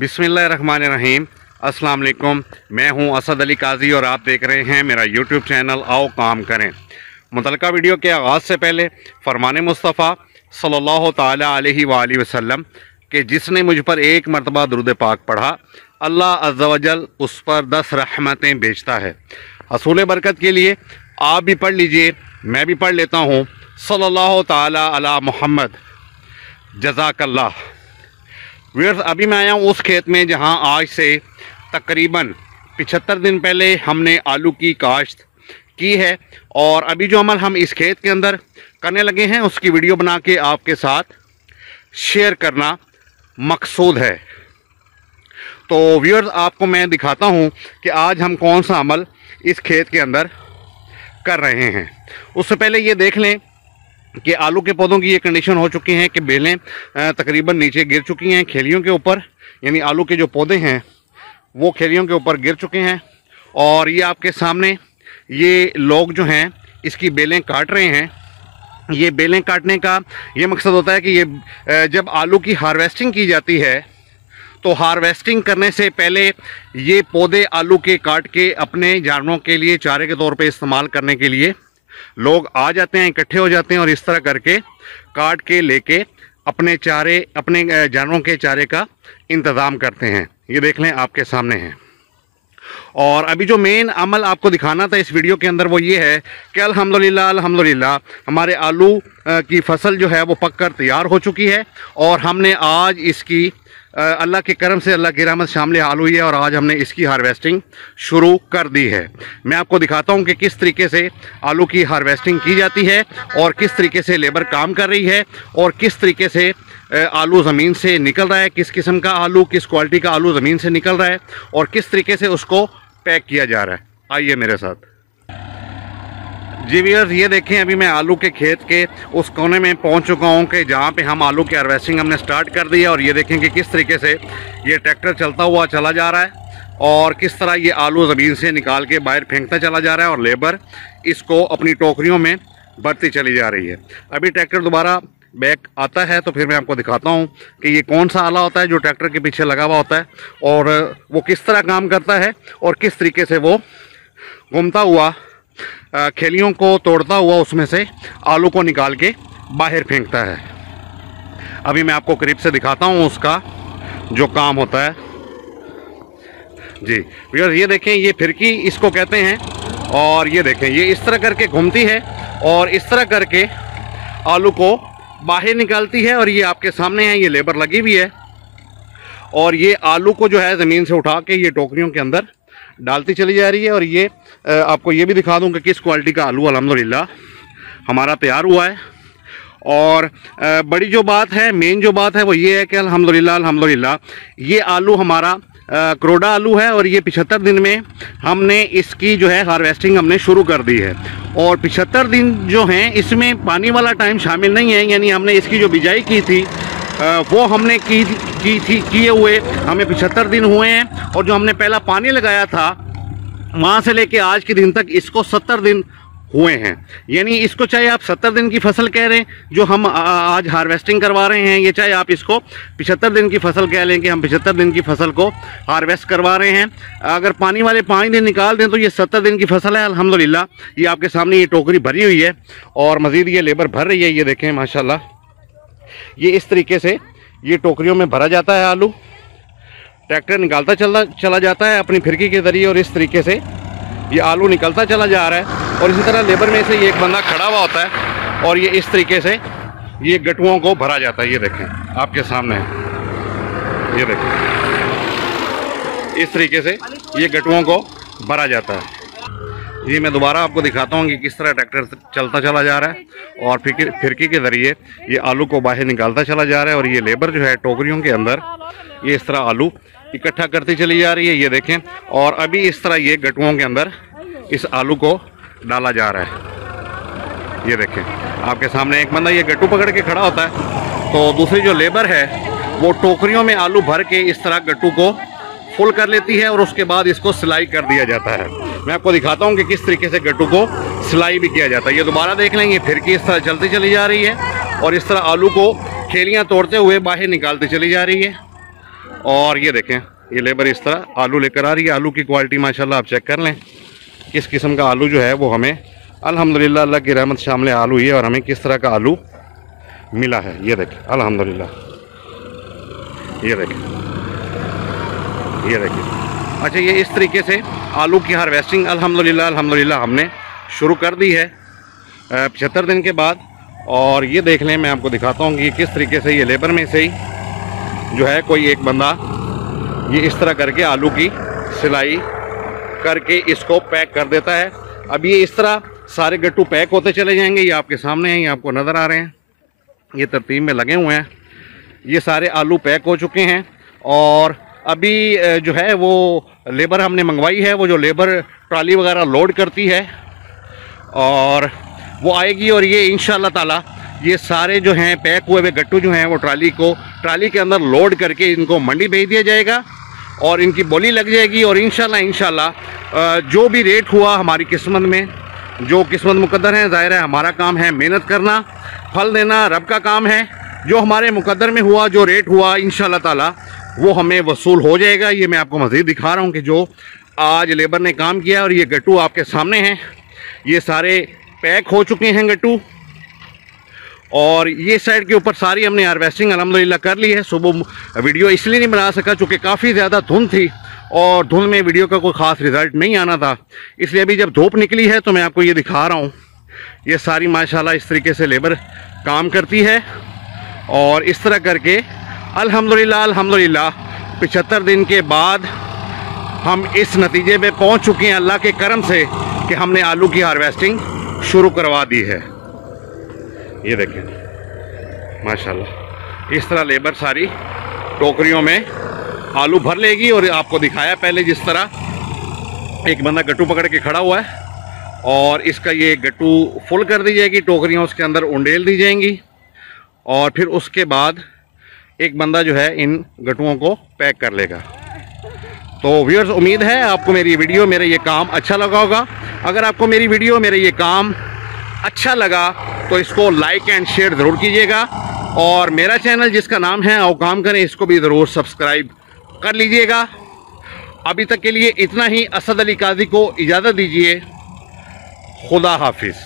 बिस्मिल्लाहिर्रहमानिर्रहीम। अस्सलाम वालेकुम। मैं हूं असद अली काजी और आप देख रहे हैं मेरा यूट्यूब चैनल आओ काम करें। मुतलका वीडियो के आगाज़ से पहले फरमान मुस्तफ़ा सल्लल्लाहु ताला अलैहि वसल्लम कि जिसने मुझ पर एक मरतबा दुरूद पाक पढ़ा अल्लाह अज़्ज़ा वजल उस पर 10 रहमतें भेजता है। हसूल बरकत के लिए आप भी पढ़ लीजिए, मैं भी पढ़ लेता हूँ। सल्लल्लाहु ताला अला मुहम्मद जज़ाकल्लाह। व्यूअर्स, अभी मैं आया हूँ उस खेत में जहाँ आज से तकरीबन 75 दिन पहले हमने आलू की काश्त की है और अभी जो अमल हम इस खेत के अंदर करने लगे हैं उसकी वीडियो बना के आपके साथ शेयर करना मकसूद है। तो व्यूअर्स, आपको मैं दिखाता हूँ कि आज हम कौन सा अमल इस खेत के अंदर कर रहे हैं। उससे पहले ये देख लें कि आलू के पौधों की ये कंडीशन हो चुकी है कि बेलें तकरीबन नीचे गिर चुकी हैं खेलियों के ऊपर, यानी आलू के जो पौधे हैं वो खेलियों के ऊपर गिर चुके हैं। और ये आपके सामने ये लोग जो हैं इसकी बेलें काट रहे हैं। ये बेलें काटने का ये मकसद होता है कि ये जब आलू की हार्वेस्टिंग की जाती है तो हार्वेस्टिंग करने से पहले ये पौधे आलू के काट के अपने जानवरों के लिए चारे के तौर पे इस्तेमाल करने के लिए लोग आ जाते हैं, इकट्ठे हो जाते हैं और इस तरह करके काट के लेके अपने चारे, अपने जानवरों के चारे का इंतज़ाम करते हैं। ये देख लें आपके सामने है। और अभी जो मेन अमल आपको दिखाना था इस वीडियो के अंदर वो ये है कि अल्हम्दुलिल्लाह हमारे आलू की फसल जो है वो पक कर तैयार हो चुकी है और हमने आज इसकी अल्लाह के करम से, अल्लाह की रहमत शामिल आलू हुई है और आज हमने इसकी हार्वेस्टिंग शुरू कर दी है। मैं आपको दिखाता हूं कि किस तरीके से आलू की हार्वेस्टिंग की जाती है और किस तरीके से लेबर काम कर रही है और किस तरीके से आलू ज़मीन से निकल रहा है, किस किस्म का आलू, किस क्वालिटी का आलू ज़मीन से निकल रहा है और किस तरीके से उसको पैक किया जा रहा है। आइए मेरे साथ। जी व्यूअर्स, ये देखें अभी मैं आलू के खेत के उस कोने में पहुंच चुका हूं कि जहां पे हम आलू की हार्वेस्टिंग हमने स्टार्ट कर दी है। और ये देखें कि किस तरीके से ये ट्रैक्टर चलता हुआ चला जा रहा है और किस तरह ये आलू ज़मीन से निकाल के बाहर फेंकता चला जा रहा है और लेबर इसको अपनी टोकरियों में भरती चली जा रही है। अभी ट्रैक्टर दोबारा बैक आता है तो फिर मैं आपको दिखाता हूँ कि ये कौन सा आला होता है जो ट्रैक्टर के पीछे लगा हुआ होता है और वो किस तरह काम करता है और किस तरीके से वो घूमता हुआ खेलियों को तोड़ता हुआ उसमें से आलू को निकाल के बाहर फेंकता है। अभी मैं आपको करीब से दिखाता हूँ उसका जो काम होता है। जी व्यूअर्स, ये देखें ये फिरकी इसको कहते हैं और ये देखें ये इस तरह करके घूमती है और इस तरह करके आलू को बाहर निकालती है। और ये आपके सामने है, ये लेबर लगी हुई है और ये आलू को जो है ज़मीन से उठा के ये टोकरियों के अंदर डालती चली जा रही है। और ये आपको ये भी दिखा दूं कि किस क्वालिटी का आलू अल्हम्दुलिल्लाह हमारा तैयार हुआ है। और बड़ी जो बात है, मेन जो बात है वो ये है कि अल्हम्दुलिल्लाह ये आलू हमारा करोड़ा आलू है और ये 75 दिन में हमने इसकी जो है हार्वेस्टिंग हमने शुरू कर दी है। और 75 दिन जो हैं इसमें पानी वाला टाइम शामिल नहीं है, यानी हमने इसकी जो बिजाई की थी वो हमने किए हुए हमें 75 दिन हुए हैं और जो हमने पहला पानी लगाया था वहाँ से लेके आज के दिन तक इसको 70 दिन हुए हैं। यानी इसको चाहे आप 70 दिन की फसल कह रहे हैं जो हम आज हार्वेस्टिंग करवा रहे हैं, ये चाहे आप इसको 75 दिन की फसल कह लें कि हम 75 दिन की फसल को हार्वेस्ट करवा रहे हैं। अगर पानी वाले 5 दिन निकाल दें तो ये 70 दिन की फसल है। अल्हम्दुलिल्लाह ये आपके सामने ये टोकरी भरी हुई है और मज़ीद ये लेबर भर रही है। ये देखें माशाल्लाह, ये इस तरीके से ये टोकरियों में भरा जाता है आलू, ट्रैक्टर निकालता चला जाता है अपनी फिरकी के ज़रिए और इस तरीके से ये आलू निकलता चला जा रहा है। और इसी तरह लेबर में से ये एक बंदा खड़ा हुआ होता है और ये इस तरीके से ये गटुओं को भरा जाता है। ये देखें आपके सामने है, ये देखें इस तरीके से ये गटुओं को भरा जाता है। ये मैं दोबारा आपको दिखाता हूँ कि किस तरह ट्रैक्टर चलता चला जा रहा है और फिरकी के ज़रिए ये आलू को बाहर निकालता चला जा रहा है। और ये लेबर जो है टोकरियों के अंदर ये इस तरह आलू इकट्ठा करती चली जा रही है। ये देखें, और अभी इस तरह ये गटुओं के अंदर इस आलू को डाला जा रहा है। ये देखें आपके सामने एक बंदा ये गट्टू पकड़ के खड़ा होता है तो दूसरी जो लेबर है वो टोकरियों में आलू भर के इस तरह गट्टू को फुल कर लेती है और उसके बाद इसको सिलाई कर दिया जाता है। मैं आपको दिखाता हूँ कि किस तरीके से गट्टू को सिलाई भी किया जाता है। ये दोबारा देख लेंगे, फिरकी इस तरह चलती चली जा रही है और इस तरह आलू को खेलियाँ तोड़ते हुए बाहर निकालती चली जा रही है। और ये देखें, ये लेबर इस तरह आलू लेकर आ रही है। आलू की क्वालिटी माशाल्लाह आप चेक कर लें, किस किस्म का आलू जो है वो हमें अल्हम्दुलिल्लाह अल्लाह की रहमत शामिल आलू ही है, और हमें किस तरह का आलू मिला है ये देखें अल्हम्दुलिल्लाह। ये देखें, ये देखिए। अच्छा, ये इस तरीके से आलू की हार्वेस्टिंग अल्हम्दुलिल्लाह हमने शुरू कर दी है 75 दिन के बाद। और ये देख लें, मैं आपको दिखाता हूँ कि किस तरीके से ये लेबर में से ही जो है कोई एक बंदा ये इस तरह करके आलू की सिलाई करके इसको पैक कर देता है। अब ये इस तरह सारे गट्टू पैक होते चले जाएंगे। ये आपके सामने हैं, ये आपको नज़र आ रहे हैं, ये तरतीब में लगे हुए हैं। ये सारे आलू पैक हो चुके हैं और अभी जो है वो लेबर हमने मंगवाई है, वो जो लेबर ट्राली वगैरह लोड करती है और वो आएगी और ये इंशाल्लाह ताला ये सारे जो हैं पैक हुए हुए गट्टू जो हैं वो ट्राली के अंदर लोड करके इनको मंडी भेज दिया जाएगा और इनकी बोली लग जाएगी। और इंशाल्लाह जो भी रेट हुआ हमारी किस्मत में, जो किस्मत मुकद्दर है, ज़ाहिर है हमारा काम है मेहनत करना, फल देना रब का काम है। जो हमारे मुकद्दर में हुआ, जो रेट हुआ, इंशाल्लाह ताला वो हमें वसूल हो जाएगा। ये मैं आपको मज़ीद दिखा रहा हूँ कि जो आज लेबर ने काम किया और ये गट्टू आपके सामने हैं, ये सारे पैक हो चुके हैं गट्टू। और ये साइड के ऊपर सारी हमने हार्वेस्टिंग अल्हम्दुलिल्लाह कर ली है। सुबह वीडियो इसलिए नहीं बना सका चूँकि काफ़ी ज़्यादा धुंध थी और धुंध में वीडियो का कोई ख़ास रिज़ल्ट नहीं आना था, इसलिए अभी जब धूप निकली है तो मैं आपको ये दिखा रहा हूँ। ये सारी माशाल्लाह इस तरीके से लेबर काम करती है और इस तरह करके अल्हम्दुलिल्लाह 75 दिन के बाद हम इस नतीजे पे पहुंच चुके हैं अल्लाह के करम से कि हमने आलू की हार्वेस्टिंग शुरू करवा दी है। ये देखें माशाल्लाह, इस तरह लेबर सारी टोकरियों में आलू भर लेगी। और आपको दिखाया पहले जिस तरह एक बंदा गट्टू पकड़ के खड़ा हुआ है और इसका ये गट्टू फुल कर दी जाएगी, टोकरियाँ उसके अंदर उंडेल दी जाएंगी और फिर उसके बाद एक बंदा जो है इन गट्टुओं को पैक कर लेगा। तो व्यूअर्स, उम्मीद है आपको मेरी वीडियो, मेरा ये काम अच्छा लगा होगा। अगर आपको मेरी वीडियो, मेरा ये काम अच्छा लगा तो इसको लाइक एंड शेयर ज़रूर कीजिएगा और मेरा चैनल जिसका नाम है आओ काम करें, इसको भी ज़रूर सब्सक्राइब कर लीजिएगा। अभी तक के लिए इतना ही। असद अली काजी को इजाज़त दीजिए। खुदा हाफिज़।